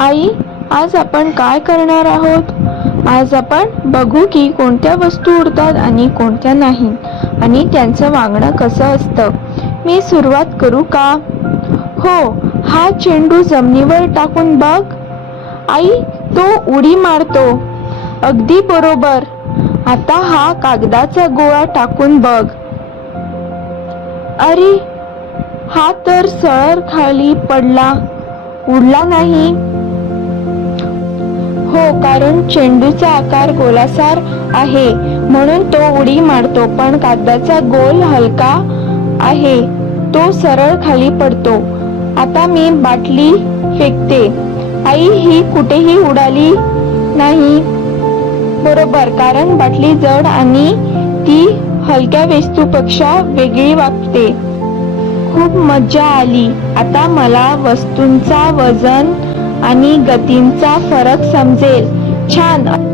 आई आज आपण काय करणार आहोत? आज आपण बघू की कोणत्या वस्तू उडतात आणि कोणत्या नाही. आणि त्यांचं वागणं कसं असतं? मी सुरुवात करू का? हो हा चेंडू जमिनीवर टाकून बघ. आई तो उडी मारतो. अगदी बरोबर. आता हा कागदाचा गोळा टाकून बघ. अरे हा तर सळर खाली पडला. उडला नाही. हो कारण चेंडूचा आकार गोलासार आहे म्हणून तो उडी मारतो पण कागदाचा गोल हलका आहे तो सरळ खाली पडतो. आता मी बाटली फेकते. आई ही कुठेही उडाली नाही. बरोबर कारण बाटली जड आणि ती हलक्या वस्तूपेक्षा वेगळी वागते. खूप मज्जा आली. आता मला वस्तूंचा वजन आणि गतींचा फरक समजेल. छान.